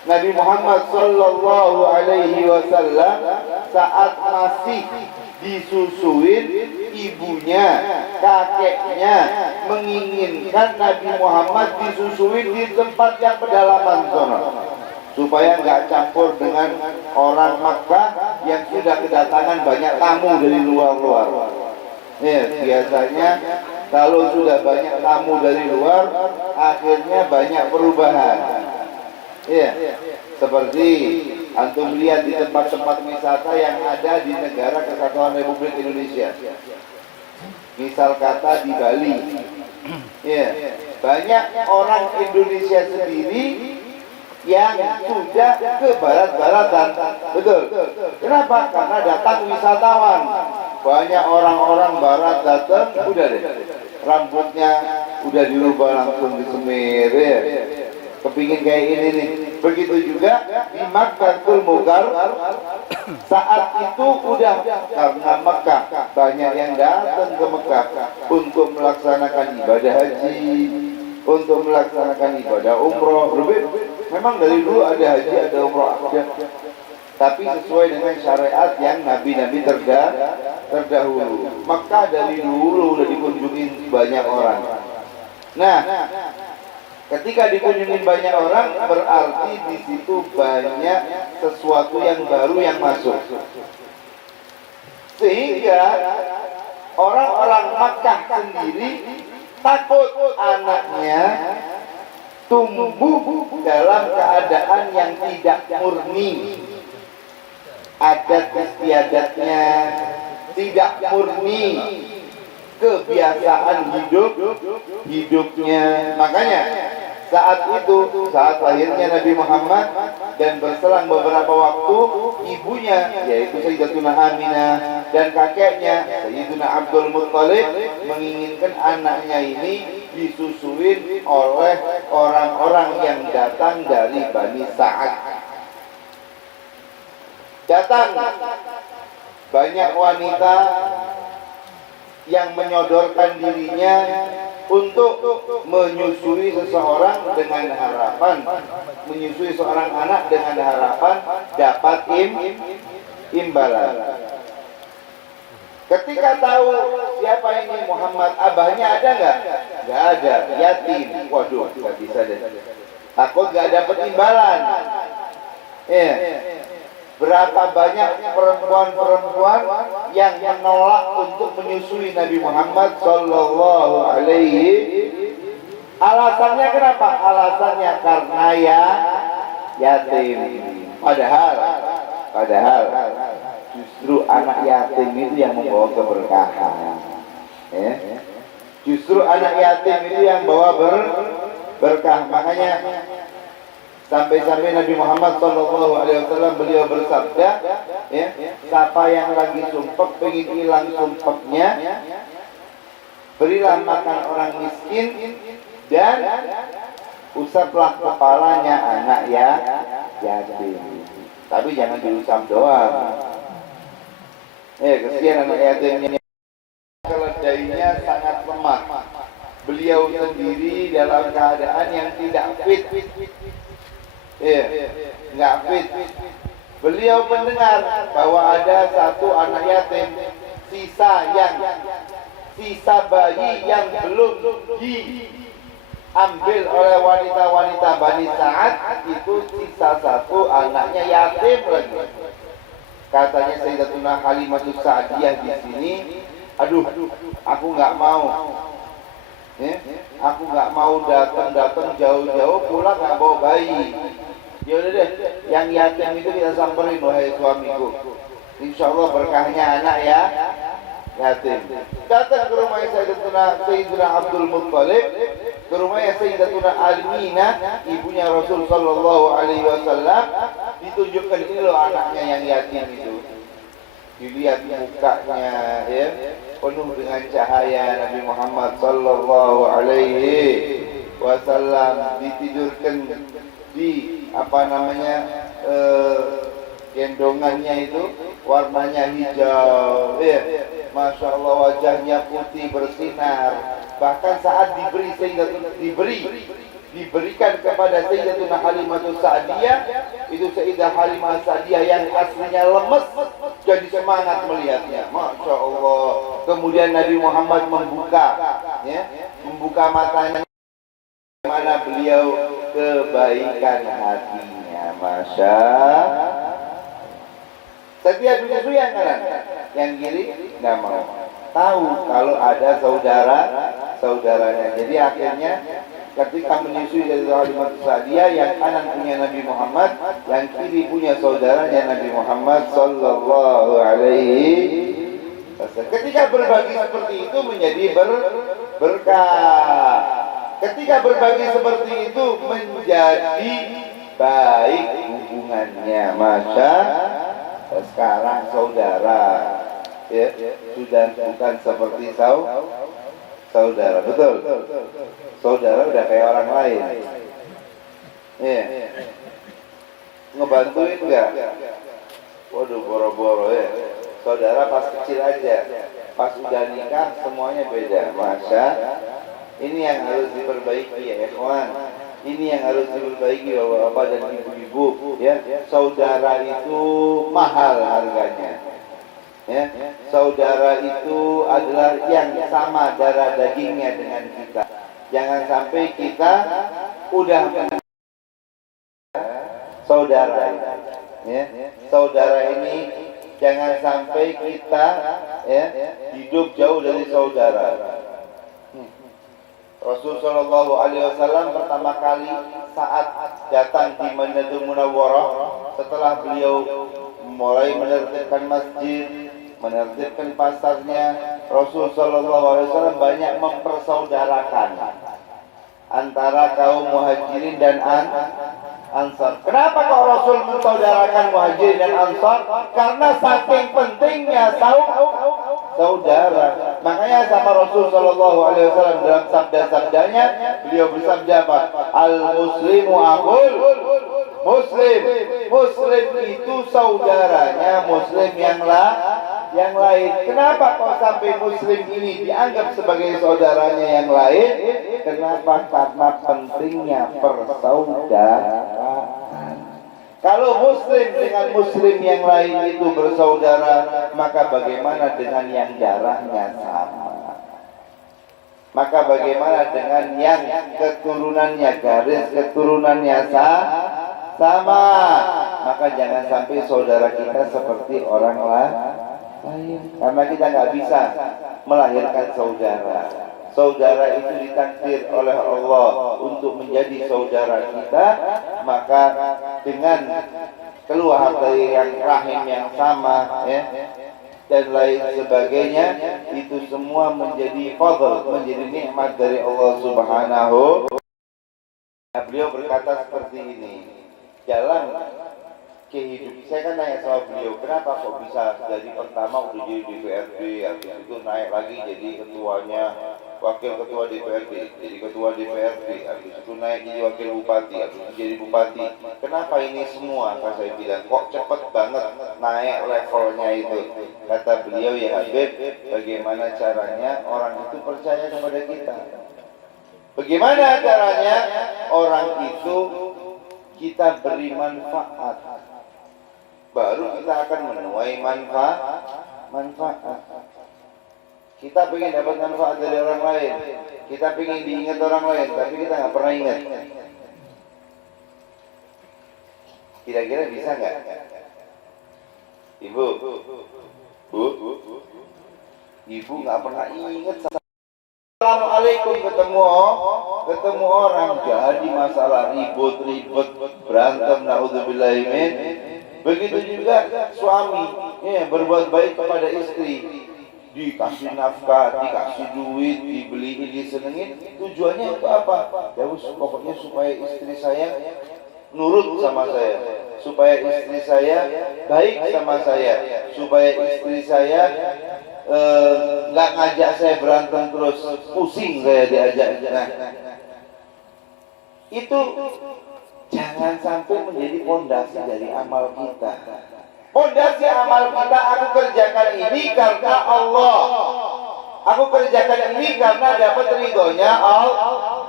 Nabi Muhammad sallallahu alaihi wasallam saat masih disusuin, ibunya, kakeknya menginginkan Nabi Muhammad disusuin di tempat yang pedalaman sana, supaya nggak campur dengan orang Makkah yang sudah kedatangan banyak tamu dari luar-luar. Ya, biasanya kalau sudah banyak tamu dari luar, akhirnya banyak perubahan. Ya, seperti antum lihat di tempat-tempat wisata yang ada di negara Kesatuan Republik Indonesia. Misal kata di Bali. Ya, banyak orang Indonesia sendiri yang sudah ke barat-baratan. Betul. Kenapa? Karena datang wisatawan. Banyak orang-orang barat datang, udah deh, rambutnya udah dirubah langsung disemir, ya. Kepingin kayak ini nih. Begitu juga di Makkatul Mukarram, saat itu udah, karena Mekah banyak yang datang ke Mekah untuk melaksanakan ibadah haji, untuk melaksanakan ibadah umroh. Memang dari dulu ada haji, ada umroh aja, tapi sesuai dengan syariat yang nabi-nabi terdahulu. Mekah dari dulu udah dikunjungi banyak orang. Nah, ketika dikunjungi banyak orang, berarti di situ banyak sesuatu yang baru yang masuk. Sehingga orang-orang Makkah sendiri takut anaknya tumbuh dalam keadaan yang tidak murni, adat istiadatnya tidak murni, kebiasaan hidupnya. Makanya saat itu, saat lahirnya Nabi Muhammad dan berselang beberapa waktu, ibunya yaitu Sayyidatuna Aminah dan kakeknya Sayyidina Abdul Muttalib menginginkan anaknya ini disusuin oleh orang-orang yang datang dari Bani Sa'ad. Datang banyak wanita yang menyodorkan dirinya untuk menyusui seseorang dengan harapan, menyusui seorang anak dengan harapan dapat imbalan. Ketika tahu siapa ini Muhammad, abahnya ada nggak? Nggak ada, yatim. Waduh, nggak bisa deh. Takut nggak dapat imbalan. Berapa banyak perempuan-perempuan yang menolak untuk menyusui Nabi Muhammad Sallallahu Alaihi. Alasannya kenapa? Alasannya karena yatim. Padahal justru anak yatim itu yang membawa keberkahan. Justru anak yatim itu yang bawa berkah. Makanya sampai-sampai Nabi Muhammad SAW beliau bersabda, siapa yang lagi sumpek pengen hilang sumpeknya, berilah makan orang miskin dan usaplah kepalanya anak yatim. Tapi jangan diusap doang. Kesian anak yatimnya. Keledainya sangat lemah. Beliau sendiri dalam keadaan yang tidak fit. Nggak fit. Beliau mendengar bahwa ada satu anak yatim, sisa bayi yang belum diambil oleh wanita-wanita Bani Sa'ad, itu sisa satu anaknya yatim lagi. Katanya Sayyidatuna Halimatus Sa'diyah di sini, aduh, aku nggak mau. Aku nggak mau datang jauh-jauh pulang nggak bawa bayi. Ya udah deh, yang yatim itu kita samperin, wahai suamiku. Insya Allah berkahnya anak yatim. Datang ke rumah Sayyidina Abdul Muttalib, ke rumah Sayyidatuna Aminah, ibunya Rasul Sallallahu Alaihi Wasallam. Ditunjukkan ini loh anaknya yang yatim itu. Dilihat mukanya, penuh dengan cahaya Nabi Muhammad Sallallahu Alaihi Wasallam. Ditidurkan di gendongannya itu warnanya hijau, Masya Allah, wajahnya putih bersinar. Bahkan saat diberi diberikan kepada Sayyidatuna Halimah Sa'diyah, itu Sayyidah Halimah Sa'diyah yang aslinya lemes jadi semangat melihatnya, Masya Allah. Kemudian Nabi Muhammad membuka matanya, mana beliau kebaikan hatinya, Masya. Setiap menyusui yang kanan, yang kiri nggak mau tahu kalau ada saudaranya. Jadi akhirnya ketika menyusui dari Halimah Sa'diyah, yang kanan punya Nabi Muhammad, yang kiri punya saudaranya Nabi Muhammad Sallallahu Alaihi Wasallam. Ketika berbagi seperti itu menjadi berkah. Ketika berbagi seperti itu menjadi baik hubungannya, Masya. Sekarang saudara ya sudah bukan seperti saudara, betul. Saudara udah kayak orang lain. Ya. Ngebantuin enggak? Waduh, boro-boro ya. Saudara pas kecil aja, pas udah nikah semuanya beda, Masya. Ini yang harus diperbaiki ya, ikhwan. Ini yang harus diperbaiki bapak-bapak dan ibu-ibu ya. Saudara itu mahal harganya ya. Saudara itu adalah yang sama darah dagingnya dengan kita. Jangan sampai kita udah saudara ya. Saudara ini jangan sampai kita ya hidup jauh dari saudara. Rasul Shallallahu Alaihi Wasallam pertama kali saat datang di Madinatul Munawwarah, setelah beliau mulai menertibkan masjid, menertibkan pasarnya, Rasul Shallallahu Alaihi Wasallam banyak mempersaudarakan antara kaum muhajirin dan ansar. Kenapa kok Rasul mensaudarakan muhajirin dan ansar? Karena saking pentingnya saudara. Makanya sama Rasul Sallallahu Alaihi Wasallam dalam sabda-sabdanya beliau bersabda apa? Al-Muslimu akhul Muslim. Muslim itu saudaranya Muslim yang lain. Kenapa kok sampai Muslim ini dianggap sebagai saudaranya yang lain? Kenapa? Karena pentingnya persaudaraan. Kalau Muslim dengan Muslim yang lain itu bersaudara, maka bagaimana dengan yang darahnya sama? Maka bagaimana dengan yang keturunannya, garis keturunannya sama? Maka jangan sampai saudara kita seperti orang lain, karena kita nggak bisa melahirkan saudara. Saudara itu ditakdir oleh Allah untuk menjadi saudara kita, maka dengan keluar dari yang rahim yang sama ya, dan lain sebagainya, itu semua menjadi fadl, menjadi nikmat dari Allah Subhanahu. Beliau berkata seperti ini, jalan kehidupan. Saya kan nanya sama beliau, kenapa kok bisa dari pertama udah jadi DPRD, habis itu naik lagi jadi ketuanya, wakil ketua DPRD, jadi ketua DPRD, habis itu naik jadi wakil bupati, habis itu jadi bupati. Kenapa ini semua? Kata saya bilang, kok cepet banget naik levelnya itu. Kata beliau, ya Habib, bagaimana caranya orang itu percaya kepada kita? Bagaimana caranya orang itu kita beri manfaat, baru kita akan menuai manfaat. Kita ingin dapat manfaat dari orang lain, kita ingin diingat orang lain, tapi kita nggak pernah ingat. Kira-kira bisa nggak? Ibu, ibu nggak pernah ingat. Assalamualaikum, ketemu orang jadi masalah, ribut berantem, naudzubillahimin. Begitu juga suami ya, berbuat baik kepada istri, dikasih nafkah, dikasih duit, dibeliin, disenengin. Tujuannya untuk apa? Ya pokoknya supaya istri saya nurut sama saya, supaya istri saya baik sama saya, supaya istri saya nggak ngajak saya berantem terus, pusing saya diajak. Nah, itu jangan sampai menjadi pondasi dari amal kita. Pondasi amal kita, aku kerjakan ini karena Allah, aku kerjakan ini karena dapat ridhonya Allah.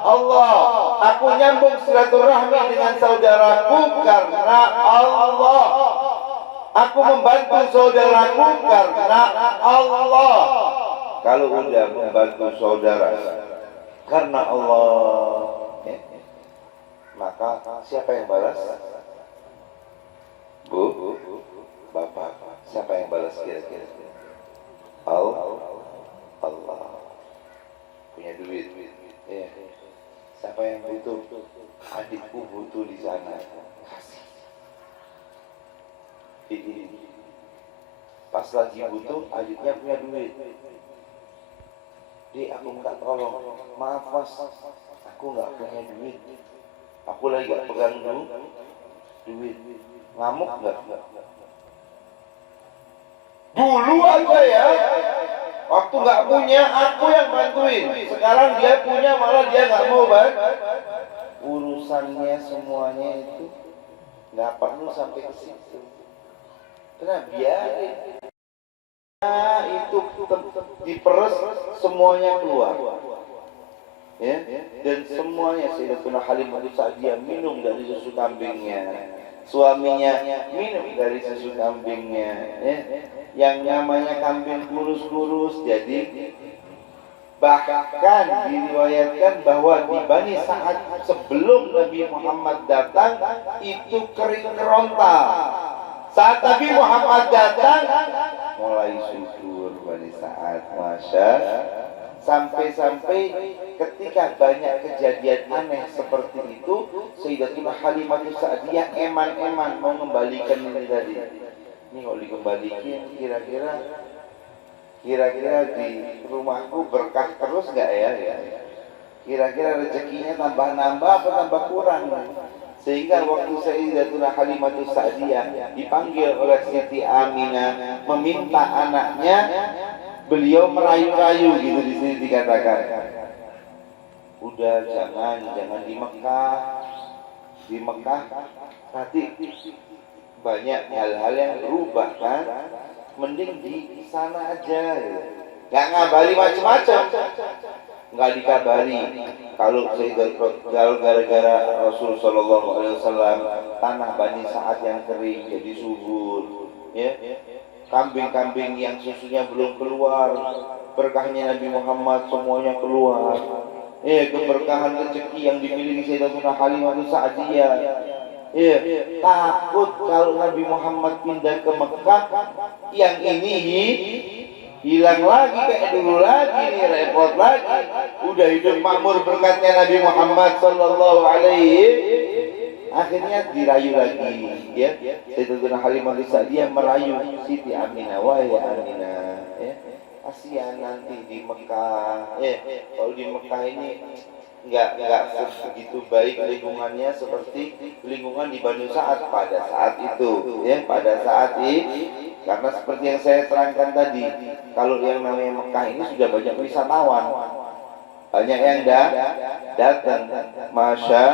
Allah. Aku nyambung silaturahmi dengan saudaraku karena Allah. Aku membantu saudaraku karena Allah. Kalau udah membantu saudara karena Allah, ya, maka siapa yang balas? Bu, Bapak, siapa yang balas kira-kira? Allah. Punya duit, ya. Siapa yang butuh? Adikku butuh di sana. Kasih. Pas lagi butuh, adiknya punya duit. Di, aku minta tolong. Maaf mas, aku nggak punya duit. Aku lagi gak pegang duit. Ngamuk nggak? Dulu aja ya, waktu nggak punya aku yang bantuin. Sekarang dia punya malah dia nggak mau bantu. Urusannya semuanya itu nggak perlu sampai ke situ. Karena biarin itu diperes semuanya keluar. Ya, dan semuanya Sayyidatuna Halimah Sa'diyah minum dari susu kambingnya, suaminya minum dari susu kambingnya, ya. Yang namanya kambing kurus-kurus. Jadi bahkan diriwayatkan bahwa di Bani Sa'ad sebelum Nabi Muhammad datang itu kering kerontang. Saat Nabi Muhammad datang mulai subur Bani Sa'ad, masya. Sampai-sampai ketika banyak kejadian aneh seperti itu, Sayyidatuna Halimah Sa'diyah eman-eman mau mengembalikan ini tadi. Ini kalau dikembalikan kira-kira di rumahku berkah terus nggak ya? Kira-kira rezekinya tambah nambah apa tambah kurang? Sehingga waktu Sayyidatuna Halimah Sa'diyah dipanggil oleh Siti Aminah meminta anaknya, beliau merayu-rayu gitu di sini dikatakan. Udah jangan di Mekah. Di Mekah nanti banyak hal-hal yang berubah kan. Mending di sana aja. Nggak ngabari macam-macam. Nggak dikabari. Kalau gara-gara Rasul Shallallahu Alaihi Wasallam tanah Bani Sa'ad yang kering jadi subur, ya. Kambing-kambing yang susunya belum keluar, berkahnya Nabi Muhammad semuanya keluar. Keberkahan rezeki yang dimiliki Sayyidatuna Halimah Sa'diyah. Takut kalau Nabi Muhammad pindah ke Mekah, yang ini hilang lagi kayak dulu lagi nih, repot lagi. Udah hidup makmur berkatnya Nabi Muhammad sallallahu alaihi. Akhirnya dirayu lagi, ya. Sayyidatuna Halimah Sa'diyah merayu Siti Aminah, wahai Aminah, ya. Kasihan nanti di Mekah, ya. Kalau di Mekah ini enggak segitu baik lingkungannya seperti lingkungan di Bani Sa'ad pada saat itu, ya. Pada saat ini, karena seperti yang saya terangkan tadi, kalau yang namanya Mekah ini sudah banyak wisatawan, banyak yang datang, masya.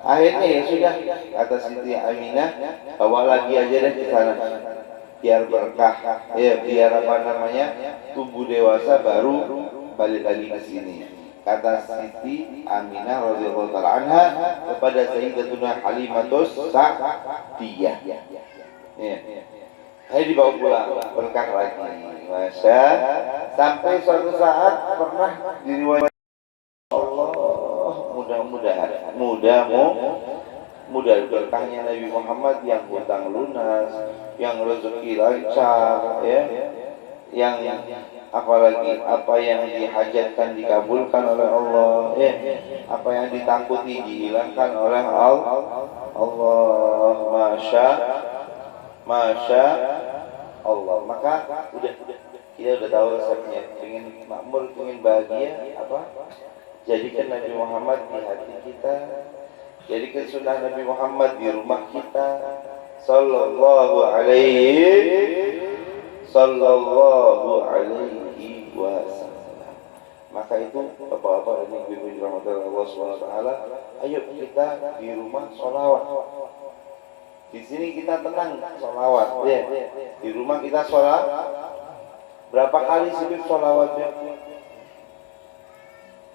Akhirnya ya sudah, kata Siti Aminah, bawa lagi aja deh ke sana, biar berkah, ya, biar apa namanya tumbuh dewasa baru balik lagi ke sini. Kata Siti Aminah radhiyallahu taala anha kepada Sayyidatuna Halimatus Sa'diyah. Ya. Saya dibawa pulang berkah lagi, masya. Sampai suatu saat pernah diriwayatkan mudah berkahnya Nabi Muhammad yang hutang lunas, yang rezeki lancar, ya, yang apalagi apa yang dihajatkan dikabulkan oleh Allah, ya, apa yang ditakuti dihilangkan oleh Allah. Masya Allah. Maka kita udah tahu resepnya. Pengen makmur, pengen bahagia, apa? Jadikan Nabi Muhammad di hati kita, jadikan sunnah Nabi Muhammad di rumah kita, sallallahu alaihi wasallam. Maka itu bapak-bapak dan ibu-ibu dirahmati Allah SWT, ayo kita di rumah sholawat. Di sini kita tenang sholawat, ya. Di rumah kita sholat. Berapa kali sih sholawatnya?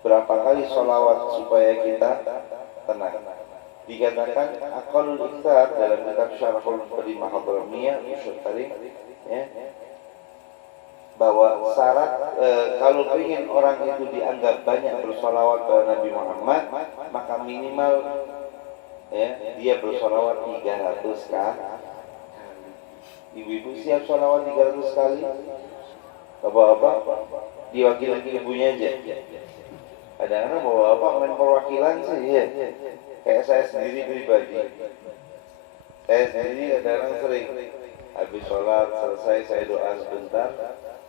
berapa kali sholawat supaya kita tenang. Dikatakan aqallul iktsar dalam kitab Syarahul Kalimah Hadramiyah Ushul Karim, ya, bahwa syarat kalau ingin orang itu dianggap banyak bersolawat pada Nabi Muhammad, maka minimal ya dia bersolawat 300 kali. Ibu-ibu siap solawat 300 kali? Bapak-bapak diwakili ibunya aja. Kadang-kadang bapak-bapak main perwakilan sih ya. Kayak saya sendiri pribadi. Saya sendiri kadang-kadang sering habis sholat selesai saya doa sebentar.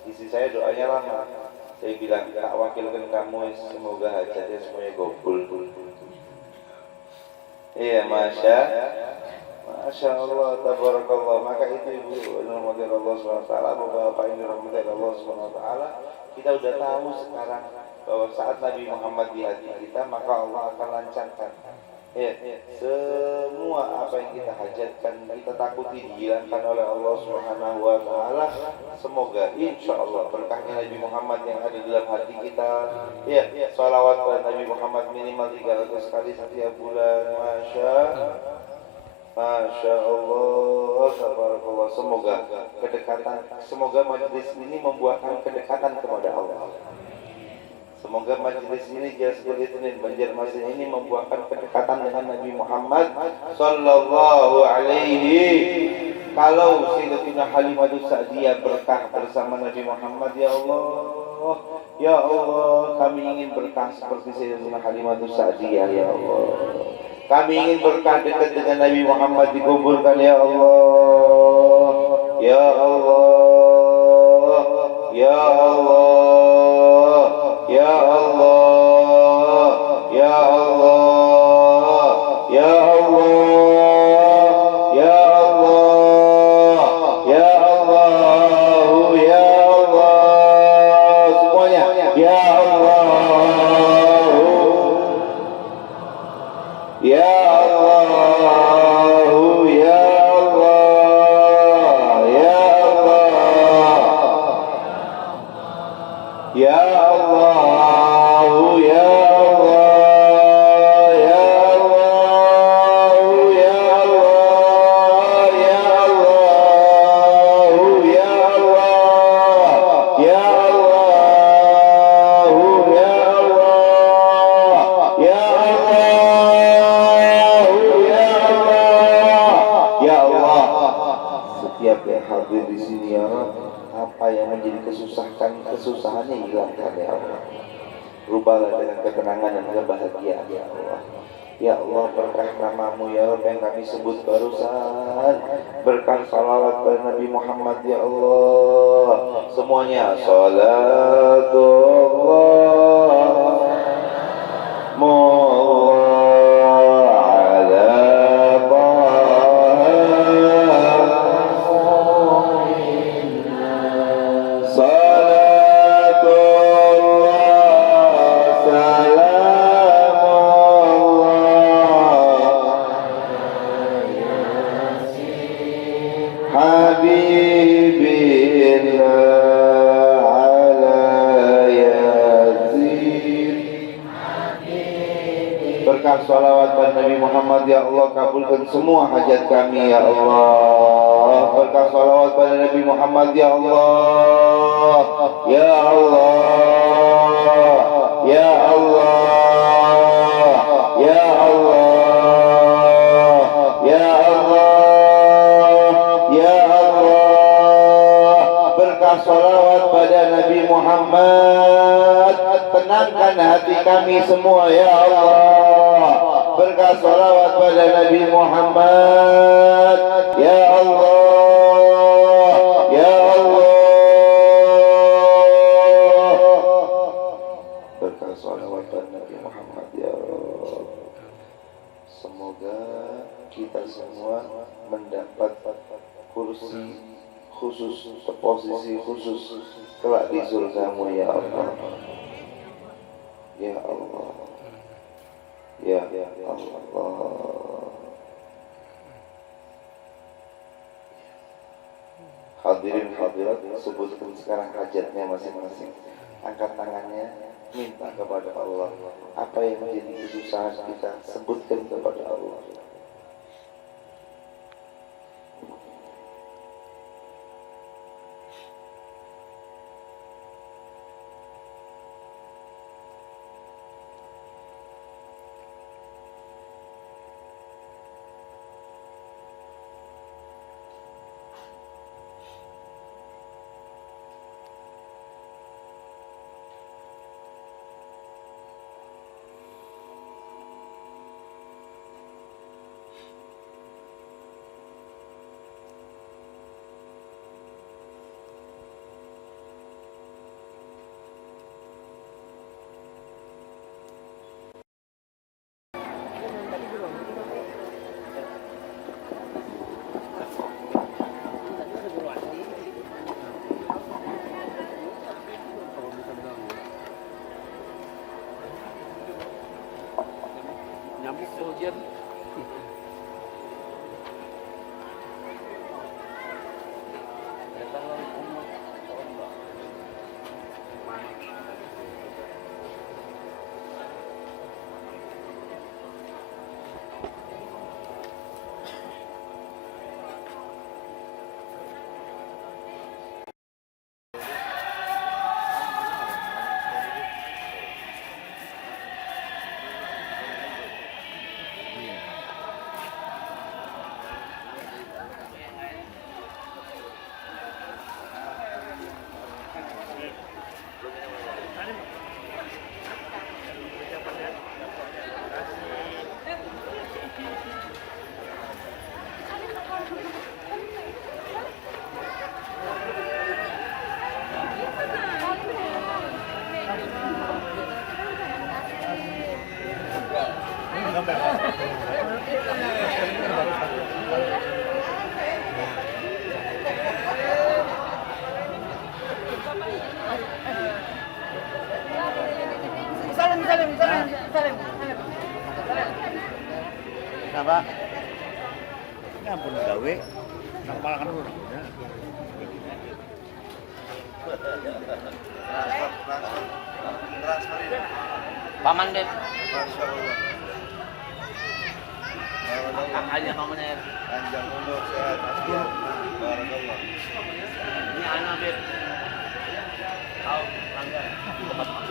Isi saya doanya lama. Saya bilang, tak wakilkan kamu, semoga hajatnya semuanya gobul. Iya, Masya Allah, tabarakallah. Maka itu ibu rahmati Allah SWT, bapak ini rahmati Allah SWT, kita udah tahu sekarang bahwa saat Nabi Muhammad di hati kita, maka Allah akan lancarkan. Ya, semua apa yang kita hajatkan, kita takuti dihilangkan oleh Allah Subhanahu wa Ta'ala. Semoga insya Allah berkahnya Nabi Muhammad yang ada dalam hati kita. Ya, salawat pada Nabi Muhammad minimal 300 kali setiap bulan. Masya Allah, tabarakallah. Semoga majlis ini membuahkan kedekatan kepada Allah. Semoga majelis ini jasa seperti Senin Banjarmasin ini membuahkan kedekatan dengan Nabi Muhammad sallallahu alaihi. Kalau Sayyidatina Halimatus Sa'diyah berkah bersama Nabi Muhammad, ya Allah, kami ingin berkah seperti Sayyidatina Halimatus Sa'diyah, ya Allah. Kami ingin berkah dekat dengan Nabi Muhammad dikuburkan, ya Allah, ya Allah, ya Allah. Ya Allah, Ya Allah, Ya Allah, Ya Allah, Ya Allah, Ya Allah, semuanya, Ya Allah, Ya Allah, Ya Allah, Ya Allah, Ya Allah. Kesusahannya hilangkan, ya Allah. Rubahlah dengan ketenangan dan kebahagiaan, ya Allah. Ya Allah, berkah namamu, ya Rabb, yang kami sebut barusan. Berkah salawat pada Nabi Muhammad, ya Allah. Semuanya salawat pada Nabi Muhammad, ya Allah, kabulkan semua hajat kami, ya Allah. Berkah salawat pada Nabi Muhammad, ya Allah, ya Allah, ya Allah, ya Allah, ya Allah, ya Allah. Berkah salawat pada Nabi Muhammad, tenangkan hati kami semua, ya Allah. Berkah salawat pada Nabi Muhammad, ya Allah, ya Allah. Berkah salawat pada Nabi Muhammad, ya Allah. Semoga kita semua mendapat kursi khusus, posisi khusus kelak di surgamu, ya Allah, ya Allah, ya Allah. Hadirin hadirat, sebutkan sekarang hajatnya masing-masing. angkat tangannya, minta kepada Allah. Apa yang menjadi kesusahan kita, sebutkan kepada Allah. Nyamuk tuh hujan. Apa? Ini ampun gawe, nang malah kan urang. Paman deh. Masya Allah. Kakaknya pamannya. Panjang umur, sehat, afiat. Barakallah. Ini anak Beb. Tahu, langgar.